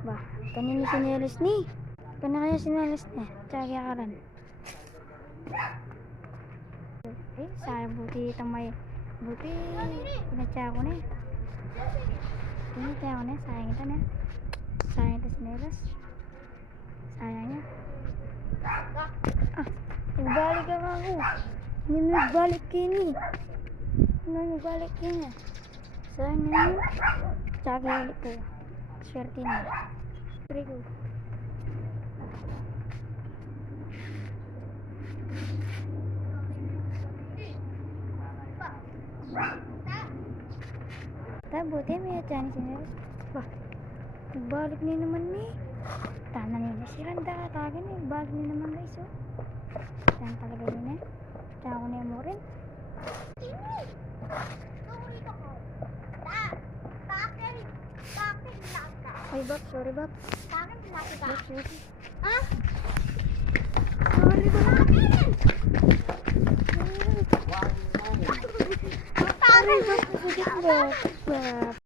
Ba, kanina sinelas ni. Kana kaya sinelas ni. Tsaka karan. Eh, sayang buti itong may buti pinatsa ko na eh. Pinatsa ko na eh. Sayang ito na. Sayang ito sinelas. Sayang niya. Ah, nagbalik ka nga ako. Hindi nagbalik kini. Hindi nagbalik kini. Sayang na yun. Tsaka ulit ko. Swerte na. Pre ko. Buti may atyan sinelas. Bah, nagbalik niya naman ni. Tanan nila silang dakatagan eh. Nagbalik niya naman guys oh. Saan talaga yun eh. Tsaka ko na mo rin. Ay Bob, sorry Bob. Bob, sorry. Ah? Sorry Bob. Sorry Bob. Sorry Bob.